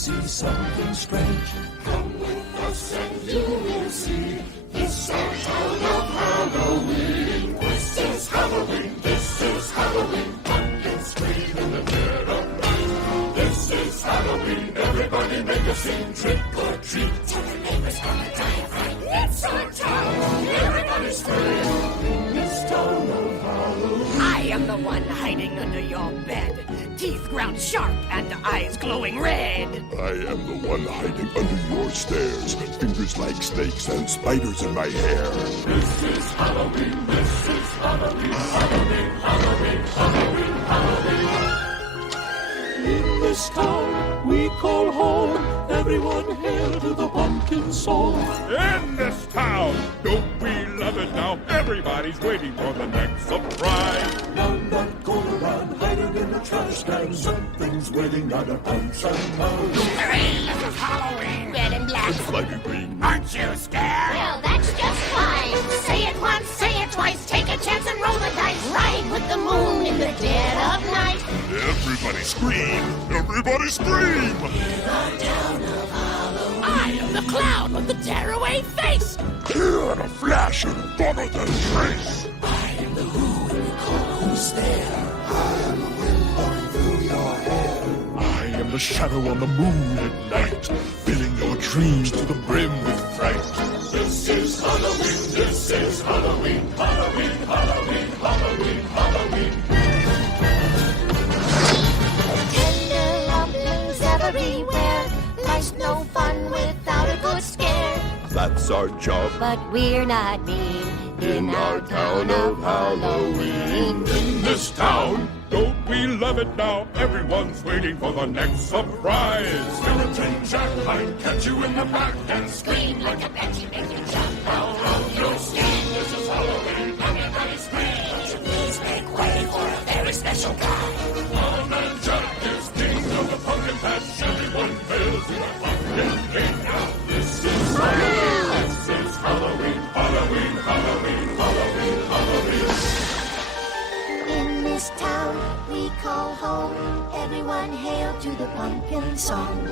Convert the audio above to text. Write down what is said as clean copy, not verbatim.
see something strange. Come with us and you will see. This our town of Halloween. This is Halloween, this is Halloween. Pumpkins scream in the dead of night. This is Halloween, everybody make a scene. Trick or treat, tell the neighbors how to die of fright. It's our town, everybody scream. In this town of Halloween. I am the one hiding under your bed. Teeth ground sharp and eyes glowing red. I am the one hiding under your stairs. Fingers like snakes and spiders in my hair. This is Halloween, this is Halloween, Halloween, Halloween, Halloween, Halloween. In this town we call home. Everyone hail to the pumpkin song. In this town, don't we love it now? Everybody's waiting for the next surprise. Round that corner, round, hiding in the trash can. Something's waiting on a punch and mouse. Hooray, this is Halloween. Red and black. Slimy green. Aren't you scared? Well, that's just fine. Say it once, say it twice. Take a chance and roll the dice. Ride with the moon in the dead of night. Everybody scream! Everybody scream! I am the clown with the tearaway face. Here in a flash and funner than trace. I am the who and you call who's there. I am the wind blowing through your hair. I am the shadow on the moon at night, filling your dreams to the brim with fright. This is Halloween, this is Halloween, Halloween, Halloween, Halloween, Halloween. Tender rumblings everywhere. Life's no fun without a good scare. That's our job But we're not mean in our town of Halloween. In this town, don't we love it now? Everyone's waiting for the next surprise. Skeleton Jack might catch you in the back and Scream like a Betty, make you jump out. out of your skin. This is Halloween, everybody scream. Please make way for a very special guy. One man Jack is king of the pumpkin patch. Everyone hails to the pumpkin king. Now this is Halloween, this is Halloween, Halloween, Halloween, Halloween, Halloween. In this town we call home. Everyone hail to the pumpkin song.